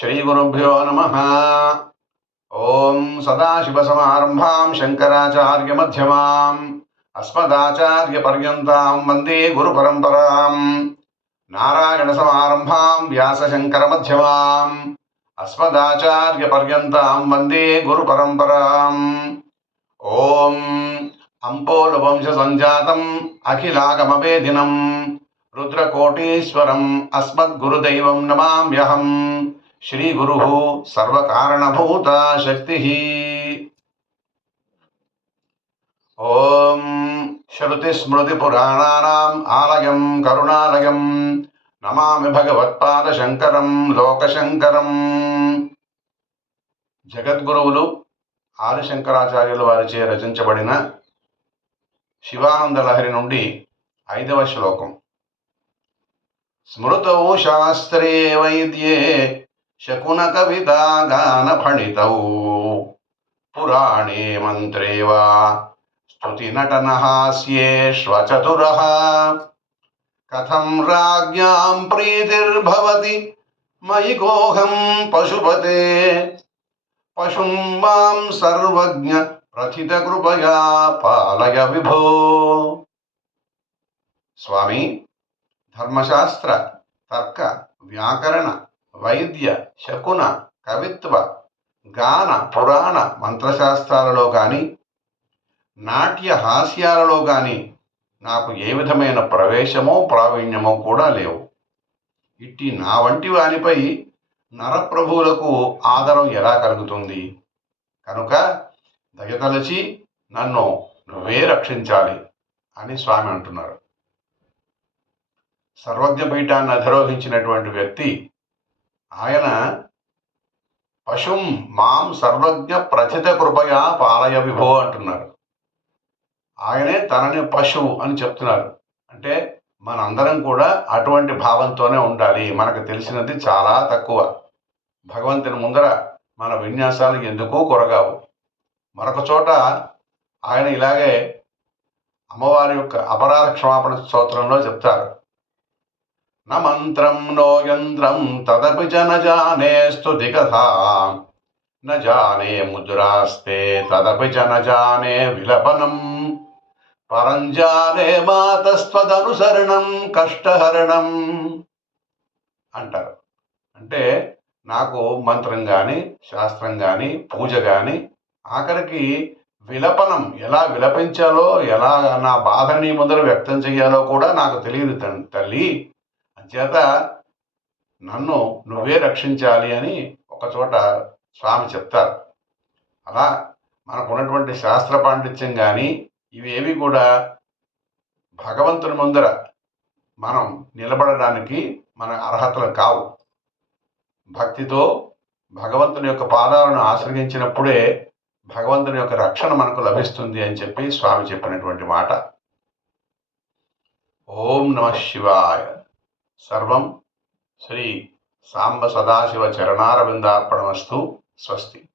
श्रीगुरुभ्यो नमः ॐ सदाशिवसमारम्भां शङ्कराचार्यमध्यमाम् अस्मदाचार्यपर्यन्तां वन्दे गुरुपरम्पराम् नारायणसमारम्भां व्यासशङ्करमध्यमाम् अस्मदाचार्यपर्यन्तां वन्दे गुरुपरम्पराम् ॐ अम्पोलवंशसञ्जातम् अखिलागमवेदिनम् रुद्रकोटीश्वरम् अस्मद्गुरुदैवं नमाम्यहम् శ్రీగురుः సర్వకారణభూత శక్తి ఓం శృతిస్మృతిపురాణానాम् ఆలయం కరుణాలయం. నమామి భగవత్పాదశంకరం లోకశంకరం. జగద్గురువులు ఆదిశంకరాచార్యుల వారిచే రచించబడిన శివానంద లహరి నుండి ఐదవ శ్లోకం. స్మృతౌ శాస్త్రే వైద్యే శకున కవితాగాన ఫణితౌ పురాణే మంత్రే వా స్తుతి నటన హాస్యేష్వచతుర కథం రాజ్ఞాం ప్రీతిర్భవతి మయి కోహం పశుపతే పశుం మాం సర్వజ్ఞ ప్రథిత కృపయా పాలయ విభో వైద్య శకున కవిత్వ గాన పురాణ మంత్రశాస్త్రాలలో కానీ నాట్య హాస్యాలలో కానీ నాకు ఏ విధమైన ప్రవేశమో ప్రావీణ్యమో కూడా లేవు. ఇట్టి నా వంటి వానిపై నరప్రభువులకు ఆదరం ఎలా కలుగుతుంది? కనుక దయతలచి నన్ను నువ్వే రక్షించాలి అని స్వామి అంటున్నారు. సర్వజ్ఞ పీఠాన్ని అధిరోహించినటువంటి వ్యక్తి ఆయన పశుం మాం సర్వజ్ఞ ప్రథిత కృపయా పాలయ విభో అంటున్నారు ఆయనే తనని పశువు అని చెప్తున్నారు అంటే మనందరం కూడా అటువంటి భావంతోనే ఉండాలి. మనకు తెలిసినది చాలా తక్కువ. భగవంతుని ముందర మన విన్యాసాలు ఎందుకు కొరగావు. మరొక చోట ఆయన ఇలాగే అమ్మవారి యొక్క అపరాధ క్షమాపణ స్తోత్రంలో చెప్తారు. న మంత్రం నో యంత్రం తదపి చ న జానే స్తుతి కథా. న ముద్రాస్తే తదపి చ జానే విలపనం. పరంజానే మాతస్త్వదనుసరణం కష్టహరణం. అంటారు. అంటే నాకు మంత్రం కానీ శాస్త్రం కానీ పూజ కానీ ఆఖరికి విలపనం ఎలా విలపించాలో ఎలా నా బాధని ముందర వ్యక్తం చేయాలో కూడా నాకు తెలియదు తల్లి. అంచేత నన్ను నువ్వే రక్షించాలి అని ఒకచోట స్వామి చెప్తారు. అలా మనకు ఉన్నటువంటి శాస్త్ర పాండిత్యం కానీ ఇవేవి కూడా భగవంతుని ముందర మనం నిలబడడానికి మన అర్హతలు కావు. భక్తితో భగవంతుని యొక్క పాదాలను ఆశ్రయించినప్పుడే భగవంతుని యొక్క రక్షణ మనకు లభిస్తుంది అని చెప్పి స్వామి చెప్పినటువంటి మాట. ఓం నమ శివాయ. సర్వం శ్రీ సాంబ సదాశివ చరణారవిందార్పణమస్తు స్వస్తి.